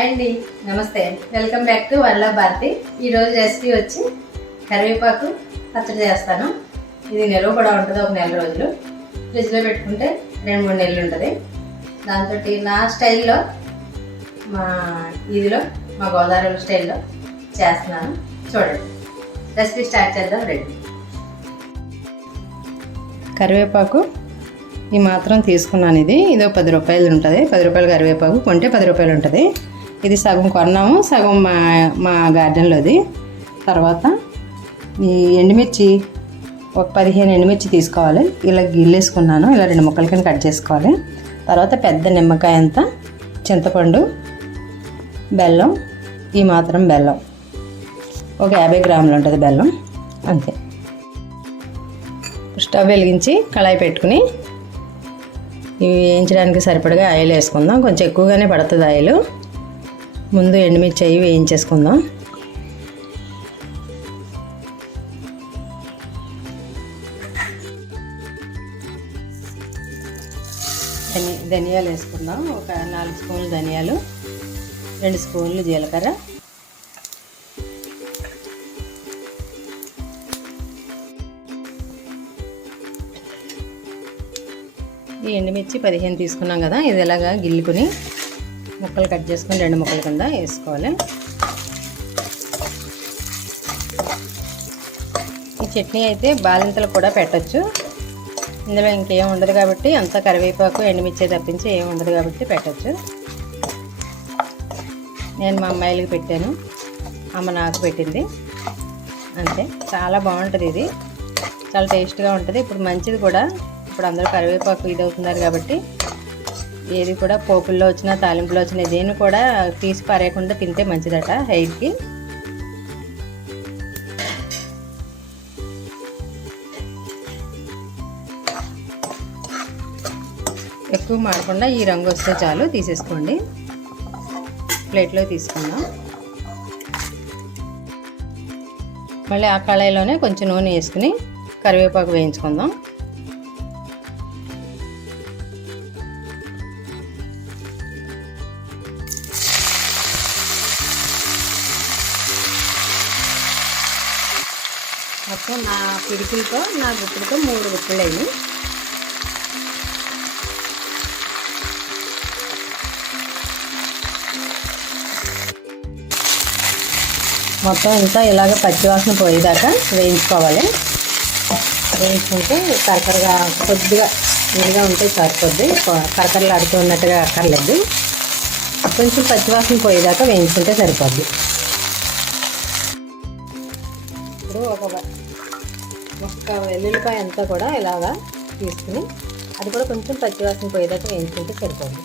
Hi అండి నమస్తే. Welcome back to Varala Bharathi. ఈరోజు రెసిపీ వచ్చి కరివేపాకు పచ్చడి చేస్తాను. ఇది నిల్వ కూడా ఉంటుంది ఒక నెల రోజులు. ఫ్రిడ్జ్లో పెట్టుకుంటే రెండు మూడు నెలలు ఉంటుంది. దాంతో నా స్టైల్లో మా ఇదిలో మా గోదావరి స్టైల్లో చేస్తున్నాను. చూడండి. రెసిపీ స్టార్ట్ చేద్దాం రెడీ. కరివేపాకు ఈ మాత్రం తీసుకున్నాను ఇది. ఇది పది రూపాయలు ఉంటుంది. పది రూపాయలు కరివేపాకు కొంటే పది రూపాయలు ఉంటుంది. ఇది సగం కొన్నాము సగం మా మా గార్డెన్లోది. తర్వాత ఈ ఎండుమిర్చి ఒక పదిహేను ఎండుమిర్చి తీసుకోవాలి. ఇలా గిల్లేసుకున్నాను ఇలా రెండు ముక్కల కింద కట్ చేసుకోవాలి. తర్వాత పెద్ద నిమ్మకాయ అంతా చింతపండు బెల్లం ఈ మాత్రం బెల్లం. ఒక యాభై గ్రాములు ఉంటుంది బెల్లం అంతే. స్టవ్ వెలిగించి కళాయి పెట్టుకుని ఇవి వేయించడానికి సరిపడగా ఆయిల్ వేసుకుందాం. కొంచెం ఎక్కువగానే పడుతుంది ఆయిల్. ముందు ఎండుమిర్చి అవి వేయించేసుకుందాం. ధని ధనియాలు వేసుకుందాం. ఒక నాలుగు స్పూన్లు ధనియాలు రెండు స్పూన్లు జీలకర్ర. ఈ ఎండుమిర్చి పదిహేను తీసుకున్నాం కదా ఇది ఎలాగా గిల్లుకుని ముక్కలు కట్ చేసుకుని రెండు ముక్కల కింద వేసుకోవాలి. ఈ చట్నీ అయితే బాలింతలు కూడా పెట్టచ్చు. ఇందులో ఇంకేం ఉండదు కాబట్టి అంత కరివేపాకు ఎండుమిర్చి తప్పించి ఏం ఉండదు కాబట్టి పెట్టచ్చు. నేను మా అమ్మాయిలకి పెట్టాను. అమ్మ నాకు పెట్టింది. అంతే. చాలా బాగుంటుంది ఇది. చాలా టేస్ట్గా ఉంటుంది. ఇప్పుడు మంచిది కూడా. ఇప్పుడు అందరూ కరివేపాకు ఇది అవుతున్నారు కాబట్టి ఏది కూడా పోపుల్లో వచ్చినా తాలింపులో వచ్చినా దేన్ని కూడా తీసి పారేయకుండా తింటే మంచిదట హెయిర్కి. ఎక్కువ మాడకుండా ఈ రంగు వస్తే చాలు తీసేసుకోండి. ప్లేట్లో తీసుకుందాం. మళ్ళీ ఆ కళాయిలోనే కొంచెం నూనె వేసుకుని కరివేపాకు వేయించుకుందాం. పిడికిలతో నా గుప్పులతో మూడు గుప్పలైనవి అయ్యి మొత్తం అంతా ఇలాగ పచ్చివాసన పోయేదాకా వేయించుకోవాలి. వేయించుకుంటే కరకరగా కొద్దిగా నీరుగా ఉంటే సరిపోద్ది. కరకరలు అడుతున్నట్టుగా అక్కర్లేదు. కొంచెం పచ్చివాసన పోయేదాకా వేయించుకుంటే సరిపోద్ది. వెల్లుల్లిపాయ అంతా కూడా ఇలాగా తీసుకుని అది కూడా కొంచెం పచ్చివాసన పోయేదాకా వేయించుకుంటే సరిపోతుంది.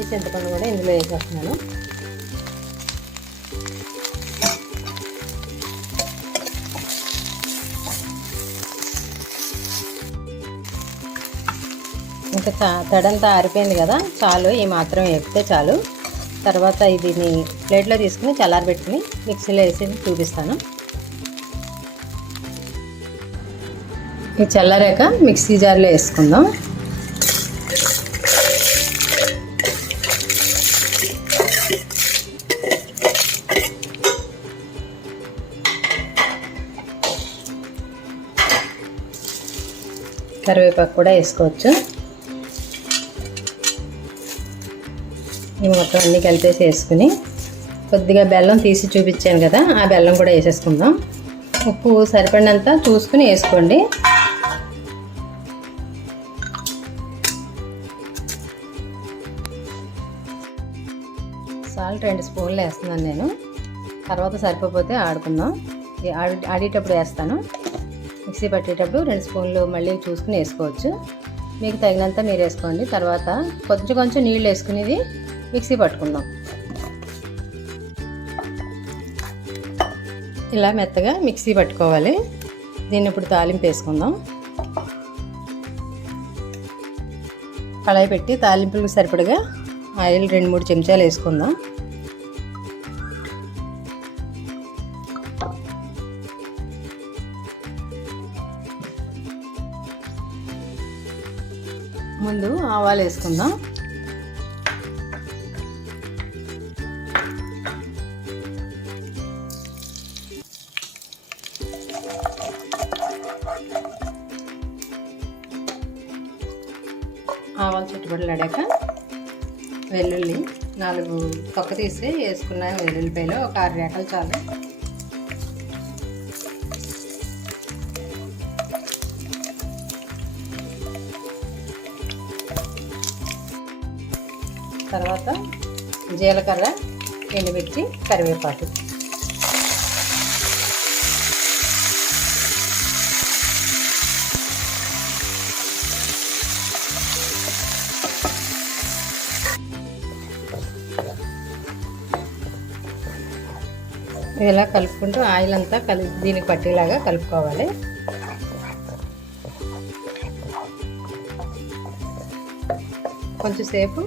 ఈ చింతపండు కూడా ఇందులో వేసేస్తున్నాను. ఇంకా తడంతా ఆరిపోయింది కదా చాలు ఈ మాత్రం వేపితే చాలు. తర్వాత ఇదిని ప్లేట్లో తీసుకుని చల్లారబెట్టుకుని మిక్సీలో వేసి చూపిస్తాను. ఇది చల్లారాక మిక్సీ జార్లో వేసుకుందాం. కరివేపాకు కూడా వేసుకోవచ్చు. ఇవి మొత్తం అన్నీ కలిపేసి వేసుకుని కొద్దిగా బెల్లం తీసి చూపించాను కదా ఆ బెల్లం కూడా వేసేసుకుందాం. ఉప్పు సరిపడినంత చూసుకుని వేసుకోండి. సాల్ట్ రెండు స్పూన్లు వేస్తున్నాను నేను. తర్వాత సరిపోతే ఆడుకుందాం. ఆడి ఆడేటప్పుడు వేస్తాను. మిక్సీ పట్టేటప్పుడు రెండు స్పూన్లు మళ్ళీ చూసుకుని వేసుకోవచ్చు. మీకు తగినంత మీరు వేసుకోండి. తర్వాత కొంచెం కొంచెం నీళ్ళు వేసుకునేది మిక్సీ పట్టుకుందాం. ఇలా మెత్తగా మిక్సీ పట్టుకోవాలి. దీన్ని ఇప్పుడు తాలింపు వేసుకుందాం. కళాయి పెట్టి తాలింపులకు సరిపడగా ఆయిల్ రెండు మూడు చెంచాలు వేసుకుందాం. ముందు ఆవాలు వేసుకుందాం. నాలుగు తొక్క తీసి వేసుకున్న వెల్లుల్లిపాయలు ఒక ఆరు రేఖలు చాలు. తర్వాత జీలకర్ర ఎండుమిర్చి కరివేపాకు. ఇలా కలుపుకుంటూ ఆయిల్ అంతా కలి దీనికి పట్టేలాగా కలుపుకోవాలి. కొంచెం సేపు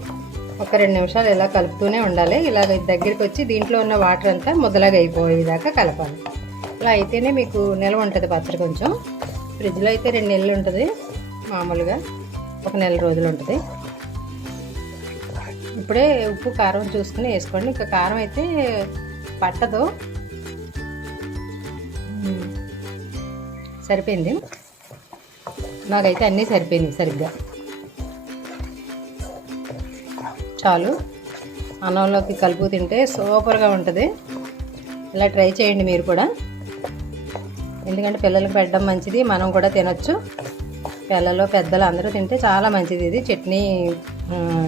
ఒక రెండు నిమిషాలు ఇలా కలుపుతూనే ఉండాలి. ఇలా దగ్గరికి వచ్చి దీంట్లో ఉన్న వాటర్ అంతా ముద్దలాగా అయిపోయేదాకా కలపాలి. ఇలా అయితేనే మీకు నిల్వ ఉంటుంది పచ్చడి కొంచెం. ఫ్రిడ్జ్లో అయితే రెండు నెలలు ఉంటుంది. మామూలుగా ఒక నెల రోజులు ఉంటుంది. ఇప్పుడే ఉప్పు కారం చూసుకుని వేసుకోండి. ఇంకా కారం అయితే పట్టదు. సరిపోయింది. నాకైతే అన్నీ సరిపోయింది సరిగ్గా. చాలు. అన్నంలోకి కలుపు తింటే సూపర్గా ఉంటుంది. ఇలా ట్రై చేయండి మీరు కూడా. ఎందుకంటే పిల్లలకు పెట్టడం మంచిది మనం కూడా తినొచ్చు. పిల్లలు పెద్దలు అందరూ తింటే చాలా మంచిది ఇది. చట్నీ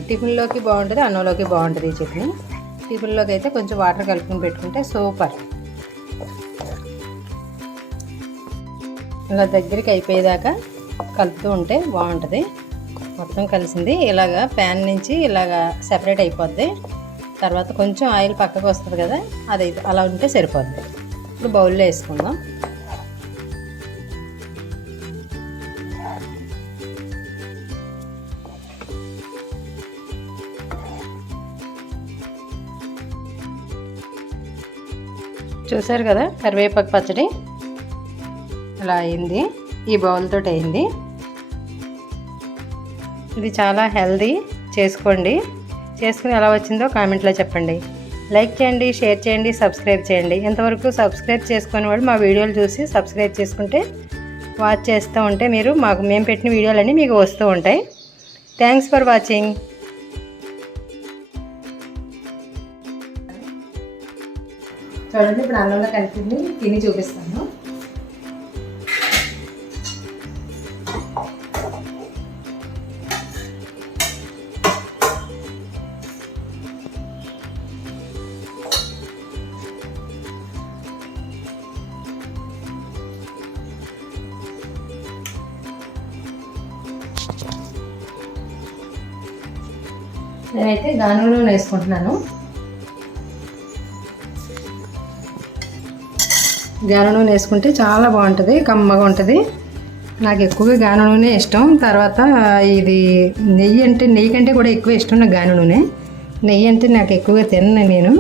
టిఫిన్లోకి బాగుంటుంది అన్నంలోకి బాగుంటుంది ఈ చట్నీ. టిఫిన్లోకి అయితే కొంచెం వాటర్ కలుపుకుని పెట్టుకుంటే సూపర్. ఇలా దగ్గరికి అయిపోయేదాకా కలుపుతూ ఉంటే బాగుంటుంది. మొత్తం కలిసింది. ఇలాగా ప్యాన్ నుంచి ఇలాగా సెపరేట్ అయిపోద్ది. తర్వాత కొంచెం ఆయిల్ పక్కకు వస్తుంది కదా అది అలా ఉంటే సరిపోద్ది. ఇప్పుడు బౌల్లో వేసుకుందాం. చూసారు కదా కరివేపాకు పచ్చడి? ఇలా అయింది. ఈ బౌల్తో అయింది. ఇది చాలా హెల్దీ చేసుకోండి. చేసుకుని ఎలా వచ్చిందో కామెంట్లో చెప్పండి. లైక్ చేయండి షేర్ చేయండి సబ్స్క్రైబ్ చేయండి. ఇంతవరకు సబ్స్క్రైబ్ చేసుకునే వాళ్ళు మా వీడియోలు చూసి సబ్స్క్రైబ్ చేసుకుంటే వాచ్ చేస్తూ ఉంటే మీరు మాకు మేము పెట్టిన వీడియోలన్నీ మీకు వస్తూ ఉంటాయి. థ్యాంక్స్ ఫర్ వాచింగ్ చూడండి ఇప్పుడు అన్నంలో కలిపింది తిని చూపిస్తాను. నేనైతే గాను నూనె వేసుకుంటున్నాను. గాను నూనె వేసుకుంటే చాలా బాగుంటుంది కమ్మగా ఉంటుంది. నాకు ఎక్కువగా గాను నూనె ఇష్టం. తర్వాత ఇది నెయ్యి అంటే నెయ్యి కంటే కూడా ఎక్కువ ఇష్టం నాకు గాను నూనె. నెయ్యి అంటే నాకు ఎక్కువగా తిన్న నేను.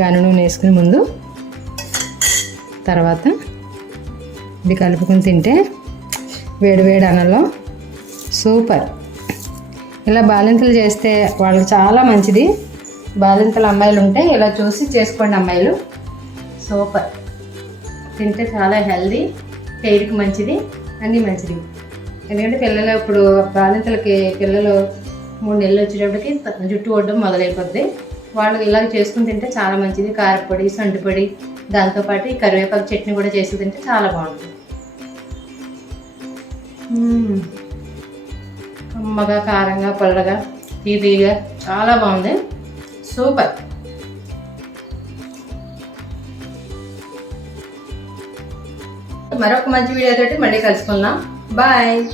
గాను నూనె వేసుకునే ముందు. తర్వాత ఇది కలుపుకొని తింటే వేడి వేడి అన్నంలో సూపర్. ఇలా బాలింతలు చేస్తే వాళ్ళకి చాలా మంచిది. బాలింతలు అమ్మాయిలు ఉంటే ఇలా చూసి చేసుకోండి అమ్మాయిలు. సూపర్. తింటే చాలా హెల్దీ హెయిర్కి మంచిది అన్నీ మంచిది. ఎందుకంటే పిల్లలు ఇప్పుడు బాలింతలకి పిల్లలు మూడు నెలలు వచ్చేటప్పటికి జుట్టు కొట్టడం మొదలైపోద్ది. వాళ్ళకి ఇలా చేసుకుని తింటే చాలా మంచిది. కారపొడి సంటిపొడి దాంతోపాటు ఈ కరివేపాకు చట్నీ కూడా చేసి తింటే చాలా బాగుంటుంది. అమ్మగా కారంగా పుల్లగా తీపిగా చాలా బాగుంది. సూపర్. మరొక మంచి వీడియో తోటి మళ్ళీ కలుసుకుందాం. బాయ్.